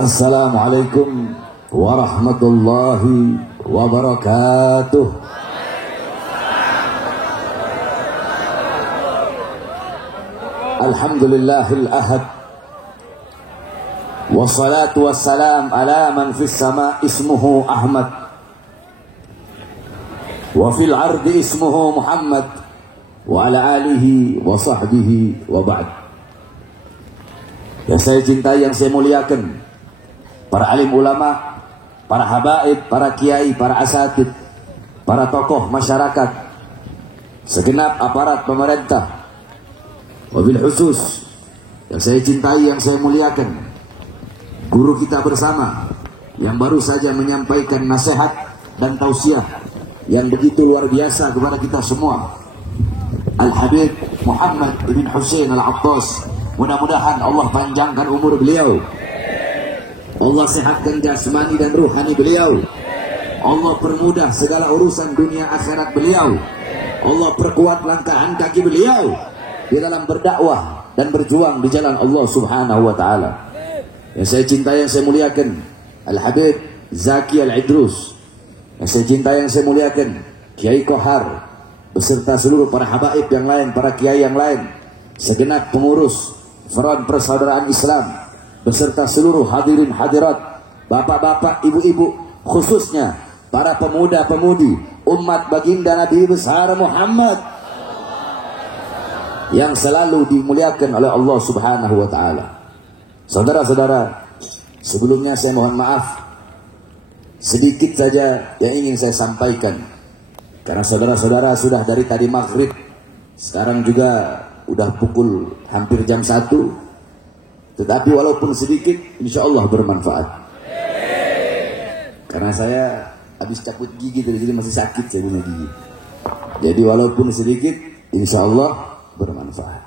Assalamualaikum warahmatullahi wabarakatuh. Alhamdulillahil ahad, wassalatu wassalam ala man fis sama ismuhu Ahmad wa fil ardi ismuhu Muhammad wa ala alihi wa sahbihi wa ba'd. Yang saya cintai, yang saya muliakan, para alim ulama, para habaib, para kiai, para asatid, para tokoh masyarakat, segenap aparat pemerintah, wabil khusus yang saya cintai, yang saya muliakan, guru kita bersama yang baru saja menyampaikan nasihat dan tausiah yang begitu luar biasa kepada kita semua, Al-Habib Muhammad ibn Hussein Al-Attas. Mudah-mudahan Allah panjangkan umur beliau, Allah sehatkan jasmani dan ruhani beliau, Allah permudah segala urusan dunia akhirat beliau, Allah perkuat langkahan kaki beliau di dalam berdakwah dan berjuang di jalan Allah Subhanahu wa taala. Yang saya cintai, yang saya muliakan, Al-Habib Zaki Al-Idrus. Yang saya cintai, yang saya muliakan, Kiai Kohar beserta seluruh para habaib yang lain, para kiai yang lain, segenap pengurus Front Persaudaraan Islam beserta seluruh hadirin hadirat, bapak-bapak, ibu-ibu, khususnya para pemuda-pemudi umat baginda Nabi besar Muhammad yang selalu dimuliakan oleh Allah Subhanahu wa taala. Saudara-saudara, sebelumnya saya mohon maaf sedikit saja yang ingin saya sampaikan, karena saudara-saudara sudah dari tadi maghrib, sekarang juga udah pukul hampir jam 1. Tetapi walaupun sedikit, insya Allah bermanfaat. Karena saya habis cabut gigi dari jadi masih sakit saya punya gigi. Jadi walaupun sedikit, insya Allah bermanfaat.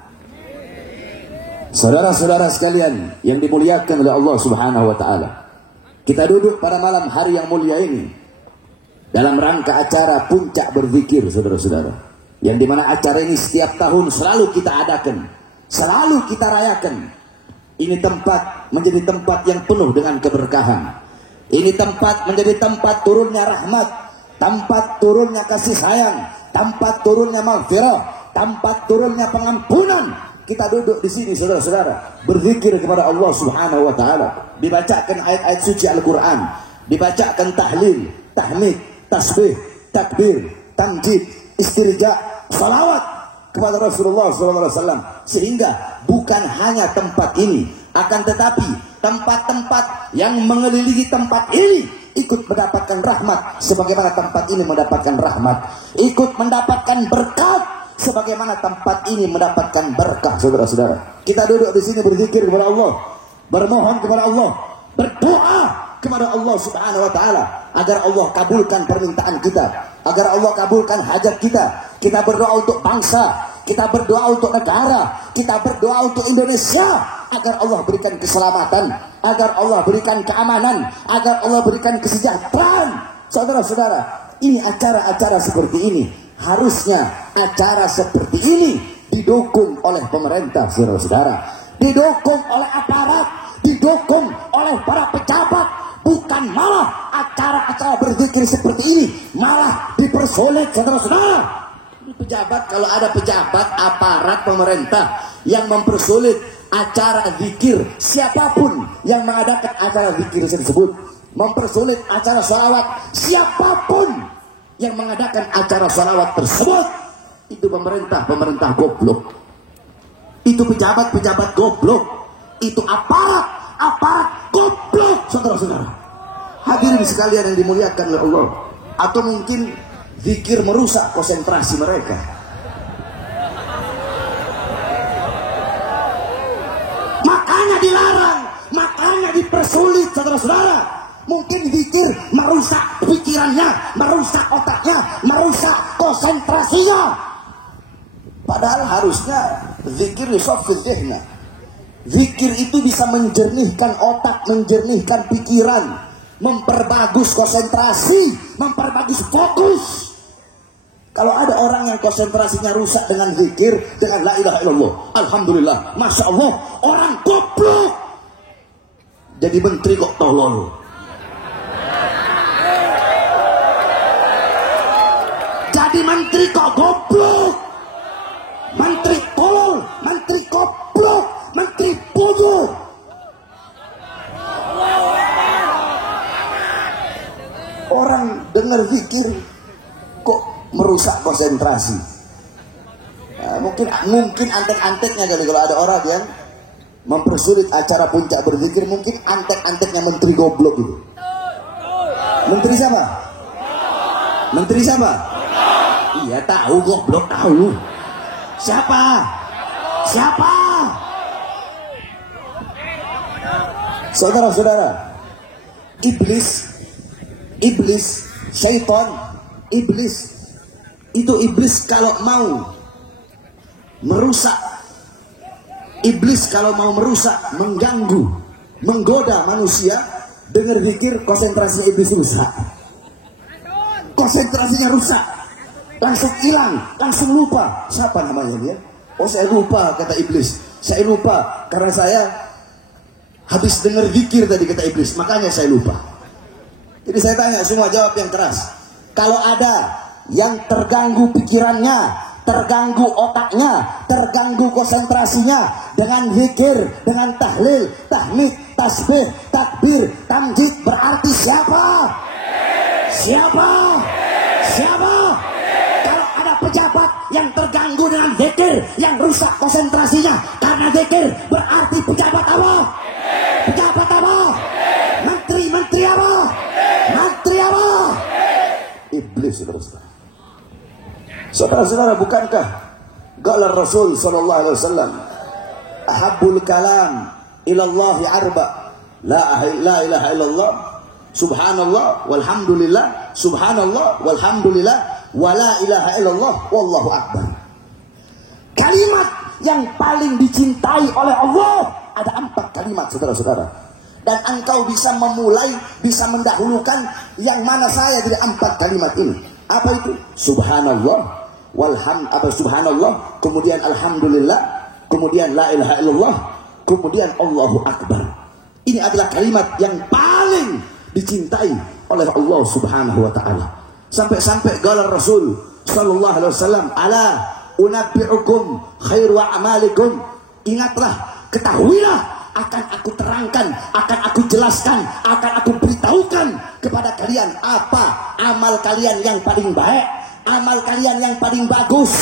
Saudara-saudara sekalian yang dimuliakan oleh Allah Subhanahu wa taala, kita duduk pada malam hari yang mulia ini dalam rangka acara puncak berzikir, saudara-saudara. Yang dimana acara ini setiap tahun selalu kita adakan, selalu kita rayakan. Ini tempat menjadi tempat yang penuh dengan keberkahan. Ini tempat menjadi tempat turunnya rahmat, tempat turunnya kasih sayang, tempat turunnya maghfirah, tempat turunnya pengampunan. Kita duduk di sini, saudara-saudara, berzikir kepada Allah Subhanahu wa taala, dibacakan ayat-ayat suci Al-Qur'an, dibacakan tahlil, tahmid, tasbih, takbir, tamjid, istirja, salawat kepada Rasulullah SAW, sehingga bukan hanya tempat ini, akan tetapi tempat-tempat yang mengelilingi tempat ini ikut mendapatkan rahmat sebagaimana tempat ini mendapatkan rahmat, ikut mendapatkan berkat sebagaimana tempat ini mendapatkan berkah. Saudara-saudara, kita duduk di sini berzikir kepada Allah, bermohon kepada Allah, berdoa kepada Allah Subhanahu wa taala agar Allah kabulkan permintaan kita, agar Allah kabulkan hajat kita. Kita berdoa untuk bangsa, kita berdoa untuk negara, kita berdoa untuk Indonesia agar Allah berikan keselamatan, agar Allah berikan keamanan, agar Allah berikan kesejahteraan. Saudara-saudara, ini acara-acara seperti ini, harusnya acara seperti ini didukung oleh pemerintah, saudara-saudara, didukung oleh aparat, didukung oleh para pejabat, bukan malah acara-acara berzikir seperti ini malah dipersulit, saudara-saudara. Pejabat, kalau ada pejabat aparat pemerintah yang mempersulit acara zikir, siapapun yang mengadakan acara zikir tersebut, mempersulit acara salawat, siapapun yang mengadakan acara salawat tersebut, itu pemerintah goblok, itu pejabat goblok, itu aparat goblok, saudara-saudara. Hadirin sekalian yang dimuliakan oleh Allah. Atau mungkin zikir merusak konsentrasi mereka. Makanya dilarang, makanya dipersulit. Saudara-saudara, mungkin zikir merusak pikirannya, merusak otaknya, merusak konsentrasinya. Padahal harusnya zikir yusaffi dzihna. Zikir itu bisa menjernihkan otak, menjernihkan pikiran, memperbagus konsentrasi, memperbagus fokus. Kalau ada orang yang konsentrasinya rusak dengan zikir, dengan la ilaha illallah, alhamdulillah, masya Allah, orang goblok jadi menteri kok tolol. Jadi menteri kok goblok, menteri tolol, menteri goblok, menteri bodoh. Orang dengar zikir kok merusak konsentrasi. Nah, mungkin antek-anteknya kali kalau ada orang yang mempersulit acara puncak berzikir, mungkin antek-anteknya menteri goblok itu. Menteri siapa? Menteri siapa? Iya tahu, goblok tahu. Siapa? Siapa? Saudara-saudara, iblis, syaitan, iblis kalau mau merusak, mengganggu, menggoda manusia, dengar zikir, konsentrasinya iblis rusak. Konsentrasinya rusak, langsung hilang, langsung lupa. Siapa namanya dia? Oh, saya lupa, kata iblis. Saya lupa karena saya habis dengar zikir tadi, kata iblis, makanya saya lupa. Jadi saya tanya, semua jawab yang keras. Kalau ada yang terganggu pikirannya, terganggu otaknya, terganggu konsentrasinya dengan zikir, dengan tahlil, tahmid, tasbih, takbir, tamjid, berarti siapa? Siapa? Siapa? Kalau ada pejabat yang terganggu dengan zikir, yang rusak konsentrasinya karena zikir, berarti pejabat apa? Pejabat apa? Menteri apa? Menteri apa? Iblis, saudara-saudara. Bukankah qala Rasul sallallahu alaihi wasallam, ahabbul kalam ilallahi arba, la ilaha illallah, subhanallah walhamdulillah, subhanallah walhamdulillah, wa la ilaha illallah, wallahu akbar. Kalimat yang paling dicintai oleh Allah, ada 4 kalimat, saudara-saudara. Dan engkau bisa memulai, bisa mendahulukan yang mana saya dari 4 kalimat ini. Apa itu? Subhanallah, subhanallah, kemudian alhamdulillah, kemudian la ilaha illallah, kemudian Allahu akbar. Ini adalah kalimat yang paling dicintai oleh Allah Subhanahu wa taala. Sampai-sampai qala Rasul sallallahu alaihi wasallam, ala unabbi'ukum khairu a'malikum. Ingatlah, ketahuilah, akan aku terangkan, akan aku jelaskan, akan aku beritahukan kepada kalian apa amal kalian yang paling baik, amal kalian yang paling bagus,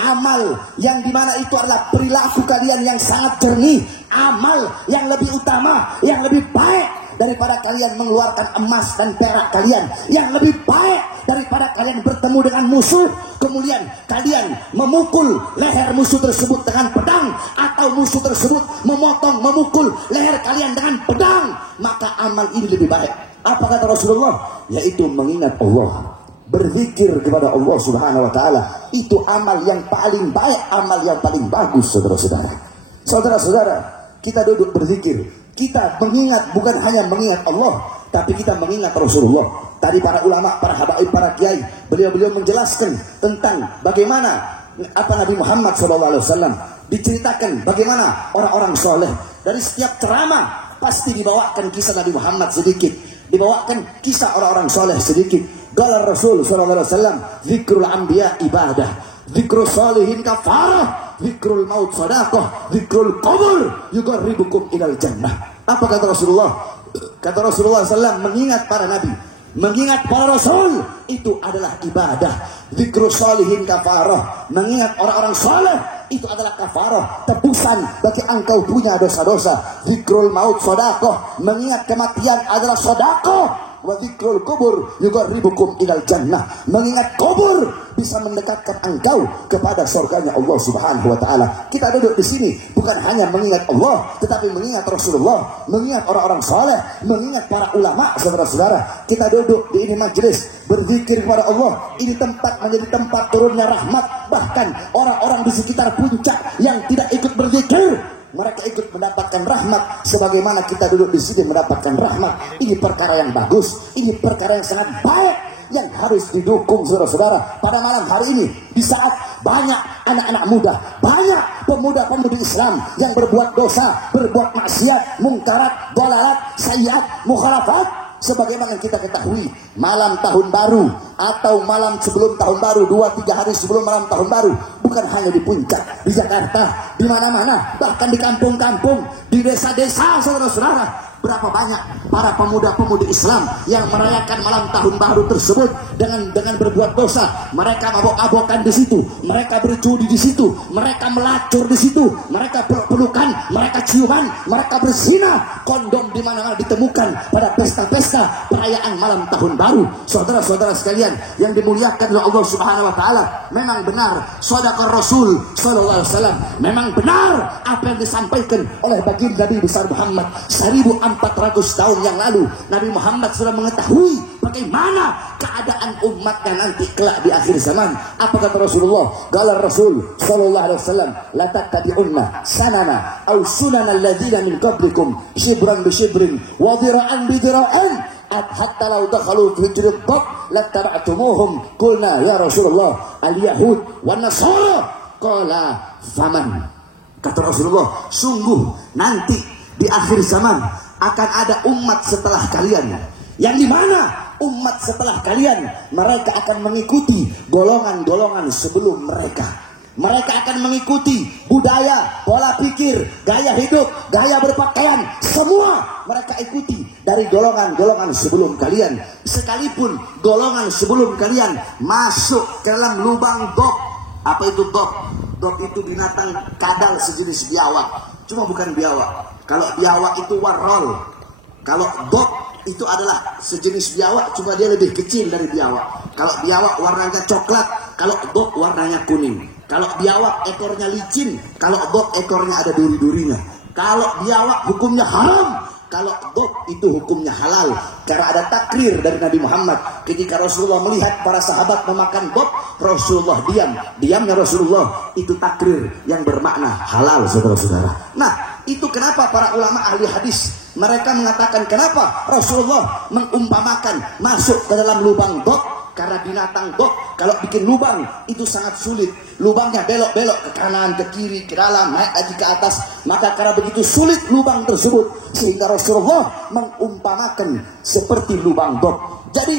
amal yang dimana itu adalah perilaku kalian yang sangat jernih, amal yang lebih utama, yang lebih baik daripada kalian mengeluarkan emas dan perak kalian, yang lebih baik daripada kalian bertemu dengan musuh, kemudian kalian memukul leher musuh tersebut dengan pedang, atau musuh tersebut memukul leher kalian dengan pedang, maka amal ini lebih baik. Apa kata Rasulullah? Yaitu mengingat Allah, berzikir kepada Allah Subhanahu wa taala. Itu amal yang paling baik, amal yang paling bagus, saudara-saudara. Saudara-saudara, kita duduk berzikir, kita mengingat, bukan hanya mengingat Allah, tapi kita mengingat Rasulullah. Tadi para ulama, para habaib, para kiai, beliau menjelaskan tentang bagaimana Nabi Muhammad SAW diceritakan bagaimana orang-orang soleh. Dari setiap ceramah pasti dibawakan kisah Nabi Muhammad sedikit, dibawakan kisah orang-orang soleh sedikit. Qala Rasul SAW, zikrul anbiya ibadah, zikrul salihin kafarah, zikrul maut sadaqah, zikrul qabr yuqarribukum ilal jannah. Apa kata Rasulullah? Kata Rasulullah SAW, mengingat para nabi, mengingat para rasul, itu adalah ibadah. Zikrul salihin kafarah, mengingat orang-orang saleh, itu adalah kafarah, tebusan bagi engkau punya dosa-dosa. Zikrul maut sadaqah, mengingat kematian adalah sedekah. Wa zikrul kubur yuqarribukum ilal jannah, mengingat kubur bisa mendekatkan engkau kepada surganya Allah Subhanahu wa taala. Kita duduk di sini bukan hanya mengingat Allah, tetapi mengingat Rasulullah, mengingat orang-orang saleh, mengingat para ulama, saudara-saudara. Kita duduk di ini majelis berzikir kepada Allah. Ini tempat menjadi tempat turunnya rahmat. Bahkan orang-orang di sekitar puncak yang tidak ikut berzikir, mereka ikut mendapatkan rahmat sebagaimana kita duduk di sini mendapatkan rahmat. Ini perkara yang bagus, ini perkara yang sangat baik yang harus didukung, saudara-saudara. Pada malam hari ini, di saat banyak anak-anak muda, banyak pemuda-pemudi Islam yang berbuat dosa, berbuat maksiat, mungkarat, dalalat, sayyiat, mukhalafat. Sebagaimana kita ketahui, malam tahun baru atau malam sebelum tahun baru, 2-3 hari sebelum malam tahun baru, bukan hanya di puncak, di Jakarta, di mana-mana, bahkan di kampung-kampung, di desa-desa, saudara-saudara, berapa banyak para pemuda-pemudi Islam yang merayakan malam tahun baru tersebut dengan berbuat dosa. Mereka mabok-mabokan di situ, mereka berjudi di situ, mereka melacur di situ, mereka peluk-pelukan, mereka ciuman, mereka berzina. Kondom di mana-mana ditemukan pada pesta-pesta perayaan malam tahun baru. Saudara-saudara sekalian yang dimuliakan oleh Allah Subhanahu wa taala, memang benar shadaqar Rasul sallallahu alaihi wasallam. Memang benar apa yang disampaikan oleh baginda Nabi besar Muhammad 1400 tahun yang lalu. Nabi Muhammad sudah mengetahui bagaimana keadaan umatnya nanti kelak di akhir zaman. Apa kata Rasulullah? Qala Rasul sallallahu alaihi wasallam, la tattabi'unna sanana aw sunana alladziina min qablikum shibran bi shibrin wa dhira'an bi dhira'in hatta law dakhalu fi hijril bab lattaba'tumuhum. Qulna ya Rasulullah al-yahud wan nasara. Qala faman. Kata Rasulullah, sungguh nanti di akhir zaman akan ada umat setelah kalian, yang dimana umat setelah kalian mereka akan mengikuti golongan-golongan sebelum mereka. Mereka akan mengikuti budaya, pola pikir, gaya hidup, gaya berpakaian, semua mereka ikuti dari golongan-golongan sebelum kalian. Sekalipun golongan sebelum kalian masuk ke dalam lubang dok. Apa itu dok? Dok itu binatang kadal sejenis biawak, cuma bukan biawak. Kalau biawak itu warol, kalau dog itu adalah sejenis biawak, cuma dia lebih kecil dari biawak. Kalau biawak warnanya coklat, kalau dog warnanya kuning. Kalau biawak ekornya licin, kalau dog ekornya ada duri-durinya. Kalau biawak hukumnya haram, kalau dog itu hukumnya halal. Karena ada takrir dari Nabi Muhammad. Ketika Rasulullah melihat para sahabat memakan dog, Rasulullah diam. Diamnya Rasulullah itu takrir yang bermakna halal, saudara-saudara. Nah, itu kenapa para ulama ahli hadis mereka mengatakan kenapa Rasulullah mengumpamakan masuk ke dalam lubang dog. Karena binatang dog kalau bikin lubang itu sangat sulit. Lubangnya belok-belok ke kanan, ke kiri, ke dalam, naik lagi ke atas. Maka karena begitu sulit lubang tersebut, sehingga Rasulullah mengumpamakan seperti lubang dog. Jadi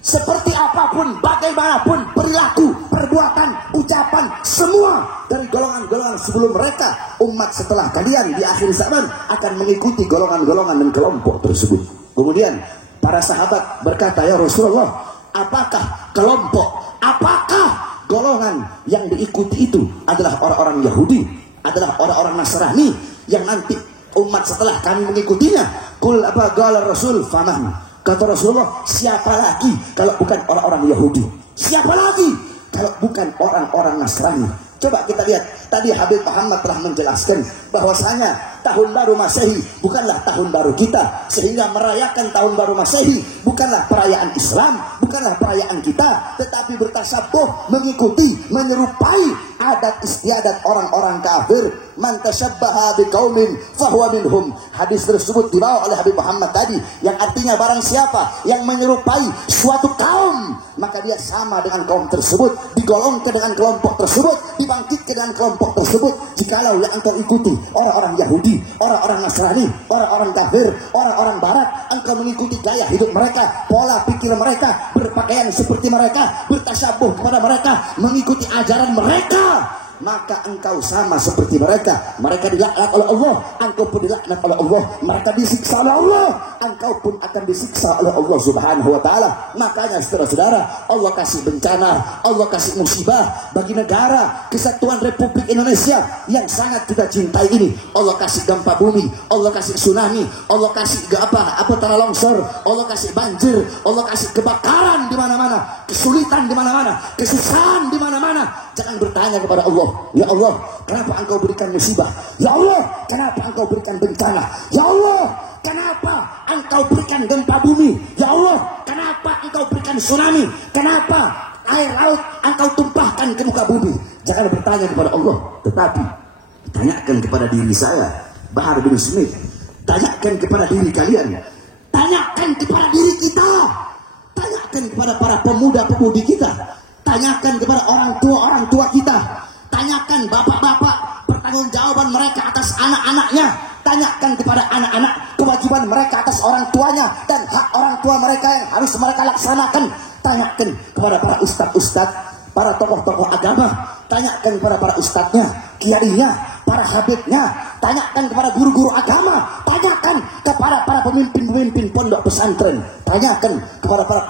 seperti apapun, bagaimanapun perilaku, perbuatan, ucapan, semua dari golongan-golongan sebelum mereka, umat setelah kalian di akhir zaman akan mengikuti golongan-golongan dan kelompok tersebut. Kemudian para sahabat berkata, ya Rasulullah, apakah kelompok, apakah golongan yang diikuti itu adalah orang-orang Yahudi, adalah orang-orang Nasrani yang nanti umat setelah kami mengikutinya? Qul apa qala Rasul faman. Kata Rasulullah, siapa lagi kalau bukan orang-orang Yahudi? Siapa lagi kalau bukan orang-orang Nasrani? Coba kita lihat, tadi Habib Muhammad telah menjelaskan bahwasanya tahun baru Masehi bukanlah tahun baru kita, sehingga merayakan tahun baru Masehi bukanlah perayaan Islam, bukanlah perayaan kita, tetapi bertasabuh, mengikuti, menyerupai adat istiadat orang-orang kafir. Man tashabbaha biqaumin fahuwa minhum. Hadis tersebut dibawa oleh Habib Muhammad tadi, yang artinya barang siapa yang menyerupai suatu kaum, maka dia sama dengan kaum tersebut, digolongkan dengan kelompok tersebut, dibangkitkan dengan kelompok tersebut. Jikalau yang engkau ikuti orang-orang Yahudi, orang-orang Nasrani, orang-orang kafir, orang-orang Barat, engkau mengikuti gaya hidup mereka, pola pikir mereka, berpakaian seperti mereka, bertasyabuh kepada mereka, mengikuti ajaran mereka, maka engkau sama seperti mereka. Mereka dilaknat oleh Allah, engkau pun dilaknat oleh Allah. Mereka disiksa oleh Allah, engkau pun akan disiksa oleh Allah Subhanahu wa taala. Makanya saudara-saudara, Allah kasih bencana, Allah kasih musibah bagi negara Kesatuan Republik Indonesia yang sangat kita cintai ini. Allah kasih gempa bumi, Allah kasih tsunami, Allah kasih tanah longsor, Allah kasih banjir, Allah kasih kebakaran di mana-mana, kesulitan di mana-mana, kesusahan di mana-mana. Jangan bertanya kepada Allah, ya Allah, kenapa engkau berikan musibah? Ya Allah, kenapa engkau berikan bencana? Ya Allah, kenapa engkau berikan gempa bumi? Ya Allah, kenapa engkau berikan tsunami? Kenapa air laut engkau tumpahkan ke muka bumi? Jangan bertanya kepada Allah, tetapi tanyakan kepada diri saya, Bahar bin Smith. Tanyakan kepada diri kalian, tanyakan kepada diri kita, tanyakan kepada para pemuda-pemudi kita, tanyakan kepada orang tua kita, tanyakan bapak-bapak pertanggungjawaban mereka atas anak-anaknya, tanyakan kepada anak-anak kewajiban mereka atas orang tuanya dan hak orang tua mereka yang harus mereka laksanakan. Tanyakan kepada para ustadz-ustadz, para tokoh-tokoh agama, tanyakan kepada para ustadznya, kiainya, para habibnya, tanyakan kepada guru-guru agama, tanyakan kepada para pemimpin-pemimpin pondok pesantren, tanyakan kepada para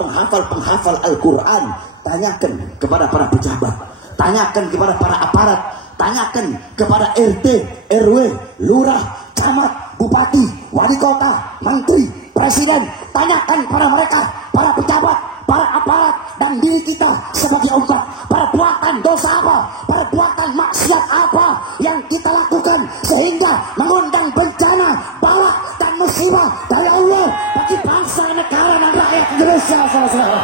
penghafal Al-Quran, tanyakan kepada para pejabat, tanyakan kepada para aparat, tanyakan kepada RT, RW, lurah, camat, bupati, wali kota, menteri, presiden, tanyakan kepada mereka, para pejabat, para aparat, dan diri kita sebagai umat, perbuatan dosa apa, perbuatan maksiat apa yang kita lakukan sehingga mengundang bencana, bala dan musibah dari Allah bagi bangsa, negara dan rakyat Indonesia. Saudara-saudara,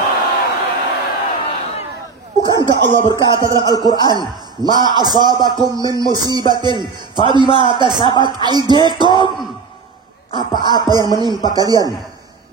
bukankah Allah berkata dalam Al-Quran, ma asabakum min musibatin fabima kasabat aydikum, apa-apa yang menimpa kalian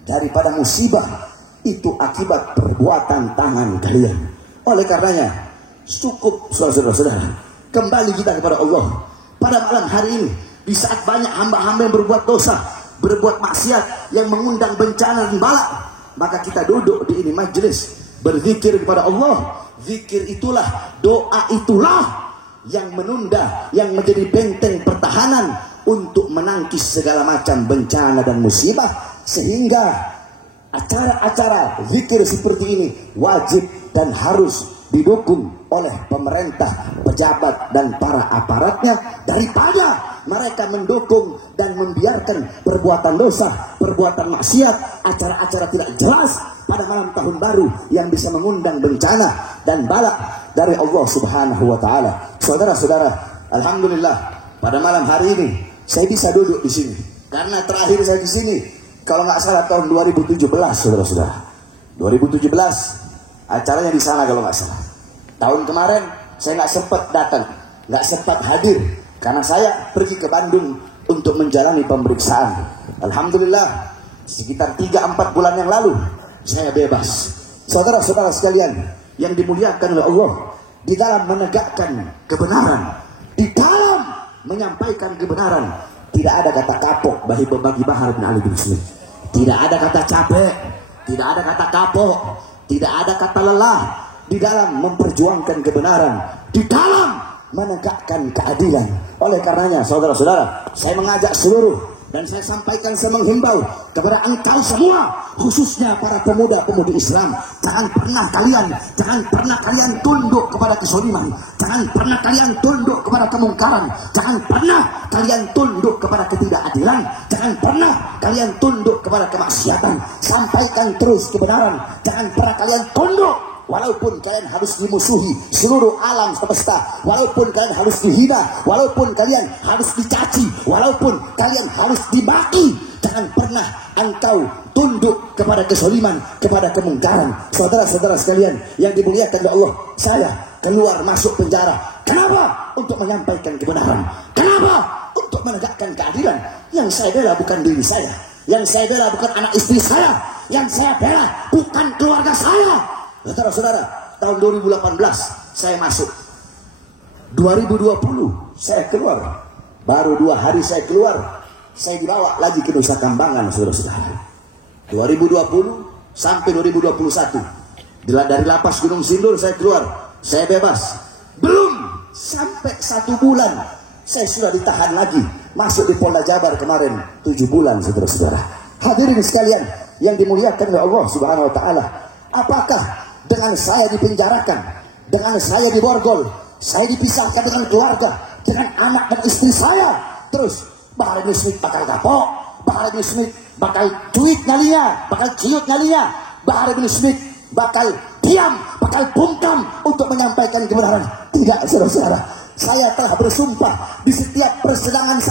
daripada musibah itu akibat perbuatan tangan kalian. Oleh karenanya cukup saudara-saudara, kembali kita kepada Allah pada malam hari ini. Di saat banyak hamba-hamba yang berbuat dosa, berbuat maksiat yang mengundang bencana dan bala, maka kita duduk di ini majelis berzikir kepada Allah. Zikir itulah, doa itulah yang menunda, yang menjadi benteng pertahanan untuk menangkis segala macam bencana dan musibah. Sehingga acara-acara zikir seperti ini wajib dan harus didukung oleh pemerintah, pejabat dan para aparatnya, daripada mereka mendukung dan membiarkan perbuatan dosa, perbuatan maksiat, acara-acara tidak jelas pada malam tahun baru yang bisa mengundang bencana dan bala dari Allah Subhanahu wa taala. Saudara-saudara, alhamdulillah pada malam hari ini saya bisa duduk di sini karena terakhir saya di sini kalau nggak salah tahun 2017, saudara-saudara. 2017 acaranya di sana kalau nggak salah. Tahun kemarin saya nggak sempat datang, nggak sempat hadir karena saya pergi ke Bandung untuk menjalani pemeriksaan. Alhamdulillah sekitar 3-4 bulan yang lalu saya bebas. Saudara-saudara sekalian yang dimuliakan oleh Allah, di dalam menegakkan kebenaran, di dalam menyampaikan kebenaran, tidak ada kata kapok bagi Bahar bin Ali bin Smith. Tidak ada kata capek, tidak ada kata kapok, tidak ada kata lelah di dalam memperjuangkan kebenaran, di dalam menegakkan keadilan. Oleh karenanya saudara-saudara, saya mengajak seluruh dan saya sampaikan, saya menghimbau kepada engkau semua, khususnya para pemuda-pemudi Islam, jangan pernah kalian tunduk kepada kezaliman, jangan pernah kalian tunduk kepada kemungkaran, jangan pernah kalian tunduk kepada ketidakadilan, jangan pernah kalian tunduk kepada kemaksiatan. Sampaikan terus kebenaran, jangan pernah kalian tunduk. Walaupun kalian harus dimusuhi seluruh alam semesta, walaupun kalian harus dihina, walaupun kalian harus dicaci, walaupun kalian harus dimaki, jangan pernah engkau tunduk kepada kezaliman, kepada kemungkaran. Saudara-saudara sekalian yang dimuliakan oleh Allah, saya keluar masuk penjara. Kenapa? Untuk menyampaikan kebenaran. Kenapa? Untuk menegakkan keadilan. Yang saya bela bukan diri saya, yang saya bela bukan anak istri saya, yang saya bela bukan keluarga saya. Saudara-saudara, tahun 2018 saya masuk, 2020 saya keluar, baru 2 hari saya keluar, saya dibawa lagi ke Nusa Kambangan, saudara-saudara. 2020 sampai 2021 dari lapas Gunung Sindur saya keluar, saya bebas. Belum sampai 1 bulan saya sudah ditahan lagi, masuk di Polda Jabar kemarin 7 bulan, saudara-saudara. Hadirin sekalian yang dimuliakan oleh Allah Subhanahu wa taala, apakah dengan saya dipenjarakan, dengan saya diborgol, saya dipisahkan dengan keluarga, dengan anak dan istri saya, terus Bahar bin Smith bakal kapok, Bahar bin Smith bakal cuit ngalinya, bakal ciut ngalinya, Bahar bin Smith bakal diam, bakal bungkam untuk menyampaikan kebenaran? Tidak, saudara-saudara. Saya telah bersumpah di setiap persidangan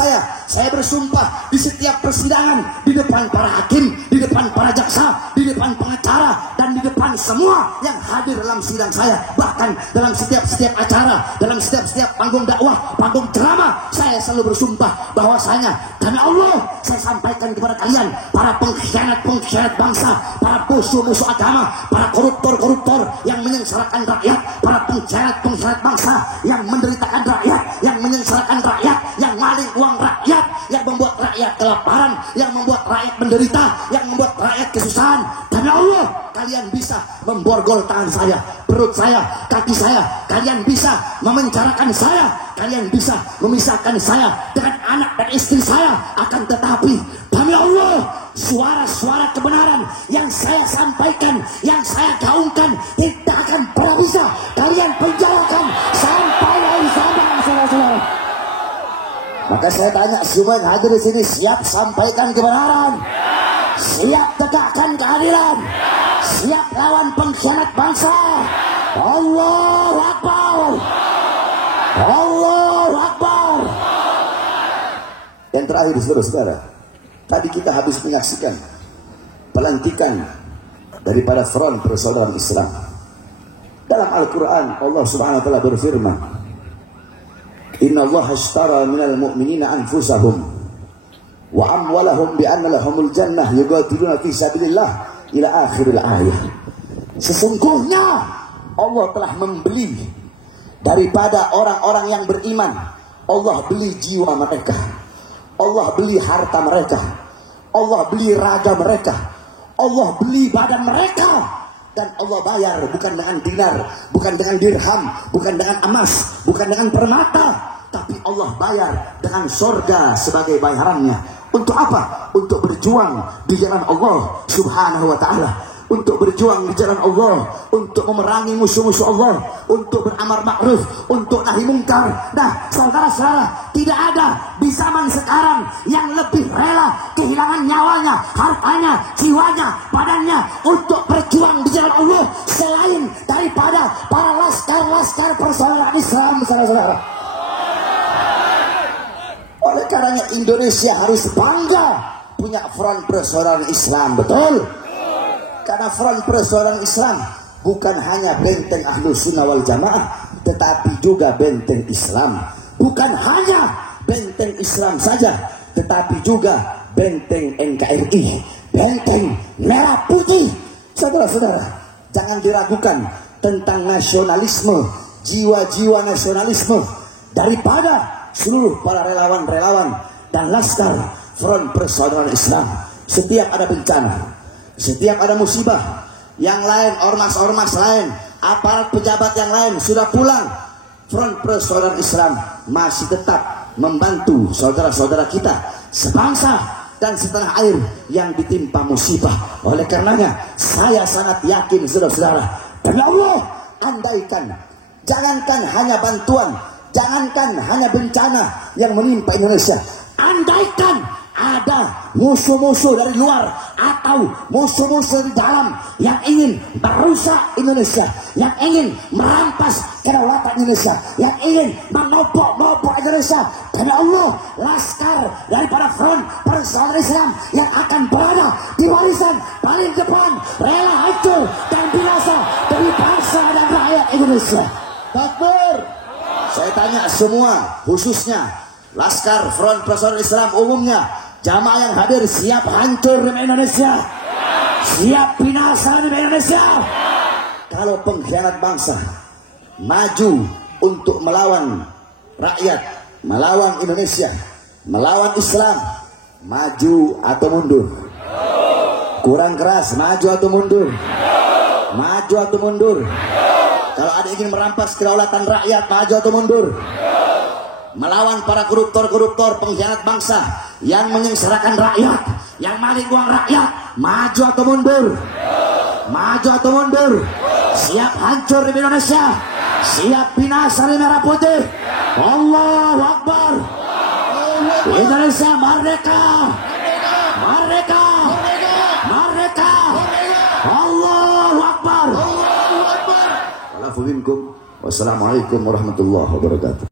saya bersumpah di setiap persidangan, di depan para hakim, di depan para jaksa, di depan pengacara, dan di depan semua yang hadir dalam sidang saya. Bahkan dalam setiap acara, dalam setiap panggung dakwah, panggung ceramah, saya selalu bersumpah bahwasanya demi Allah saya sampaikan kepada kalian, para pengkhianat bangsa, para musuh-musuh agama, para koruptor yang menyengsarakan rakyat, para pengkhianat bangsa yang menderitakan rakyat, yang menyengsarakan rakyat, yang maling uang rakyat, yang membuat rakyat kelaparan, yang membuat rakyat menderita, yang membuat rakyat kesusahan. Demi Allah, kalian bisa memborgol tangan saya, perut saya, kaki saya, kalian bisa memenjarakan saya, kalian bisa memisahkan saya dengan anak dan istri saya. Akan tetapi demi Allah, suara-suara kebenaran yang saya sampaikan, yang saya gaungkan, tidak akan pernah bisa kalian penjarakan sampai hari zaman, saudara-saudara. Maka saya tanya semua yang hadir di sini, siap sampaikan kebenaran, siap tegakkan keadilan, siap lawan pengkhianat bangsa? Allahu Akbar, Allahu Akbar. Yang terakhir, saudara-saudara, tadi kita habis menyaksikan pelantikan daripada Front Persaudaraan Islam. Dalam Al-Quran Allah Subhanahu wa taala berfirman, Inna Allah ashtara minal mu'minina anfusahum wa amwalahum bi'anna lahumul jannah yuqatiluna fi sabilillah ila akhiril ayah. Sesungguhnya Allah telah membeli daripada orang-orang yang beriman. Allah beli jiwa mereka, Allah beli harta mereka, Allah beli raga mereka, Allah beli badan mereka. Dan Allah bayar bukan dengan dinar, bukan dengan dirham, bukan dengan emas, bukan dengan permata, tapi Allah bayar dengan surga sebagai bayarannya. Untuk apa? Untuk berjuang di jalan Allah Subhanahu wa taala, untuk berjuang di jalan Allah, untuk memerangi musuh-musuh Allah, untuk beramar ma'ruf, untuk nahi mungkar. Nah, saudara-saudara, tidak ada di zaman sekarang yang lebih rela kehilangan nyawanya, hartanya, jiwanya, badannya untuk berjuang di jalan Allah selain daripada para laskar-laskar persaudaraan Islam, saudara-saudara. Oleh karenanya Indonesia harus bangga punya Front Persaudaraan Islam, betul? Karena Front Persaudaraan Islam bukan hanya benteng Ahlus Sunnah wal Jamaah, tetapi juga benteng Islam. Bukan hanya benteng Islam saja, tetapi juga benteng NKRI, benteng merah putih. Saudara-saudara, jangan diragukan tentang nasionalisme, jiwa-jiwa nasionalisme daripada seluruh para relawan-relawan dan laskar Front Persaudaraan Islam. Setiap ada bencana, setiap ada musibah, yang lain, ormas-ormas lain, aparat pejabat yang lain sudah pulang, Front Persaudaraan Islam masih tetap membantu saudara-saudara kita sebangsa dan setanah air yang ditimpa musibah. Oleh karenanya saya sangat yakin, saudara-saudara, demi Allah, andaikan jangankan hanya bantuan, jangankan hanya bencana yang menimpa Indonesia, andaikan ada musuh-musuh dari luar atau musuh-musuh di dalam yang ingin merusak Indonesia, yang ingin merampas kedaulatan Indonesia, yang ingin menopok Indonesia, demi Allah, laskar daripada Front Persaudaraan Islam yang akan berada di warisan paling depan, rela hancur dan binasa demi bangsa dan rakyat Indonesia. Takbir. Saya tanya semua, khususnya laskar Front Persaudaraan Islam umumnya, jamaah yang hadir, siap hancur demi Indonesia, siap binasa demi Indonesia. Kalau pengkhianat bangsa maju untuk melawan rakyat, melawan Indonesia, melawan Islam, maju atau mundur? Kurang keras, maju atau mundur? Maju atau mundur? Kalau ada ingin merampas kedaulatan rakyat, maju atau mundur? Melawan para koruptor-koruptor pengkhianat bangsa yang menyengsarakan rakyat, yang maling uang rakyat, maju atau mundur? Maju atau mundur? Siap hancur di Indonesia, siap binasa di merah putih. Allahu Akbar. Indonesia merdeka, merdeka, merdeka. Allahu Akbar. Wassalamualaikum warahmatullahi wabarakatuh.